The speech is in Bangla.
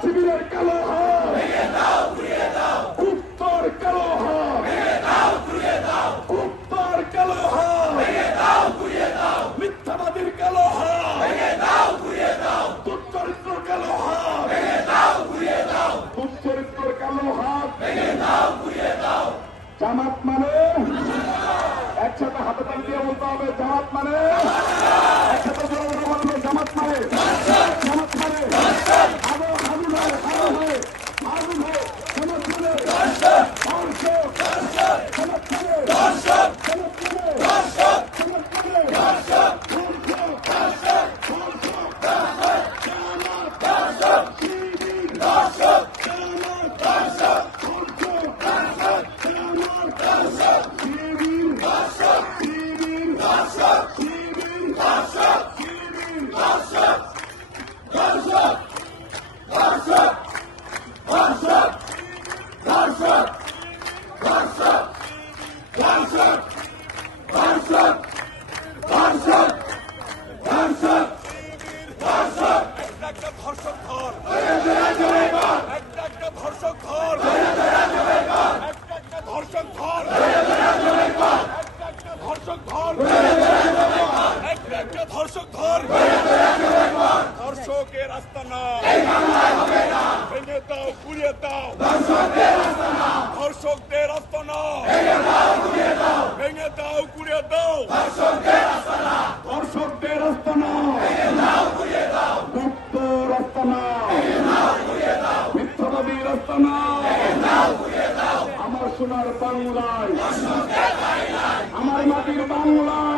শিবিরের কালো হাত উত্তর কালো হাত উত্তর কালো হাত মিথ্যাবাদীর কালো হাত দুশ্চরিত্র কালো হাত দুশ্চরিত্র কালো হাত জামাত মানে একসাথে হাতে তাল দিয়ে বলতে হবে জামাত মানে একসাথে জোরে জোরে বলবে জামাত মানে জামাত মানে আরো হারুন হয় হারুন হয় হারুন হয় জামাত মানে জামাত মানে ধর্ষকের আস্তানা ভেঙে দাও গুড়িয়ে দাও ধর্ষকদের আস্তানা ভেঙে দাও গুড়িয়ে দাও ধর্ষকদের আস্তানা মুক্তর আস্তানা মিথ্যাবাদীর আস্তানা আমার সোনার বাংলায় আমার মাটির বাংলা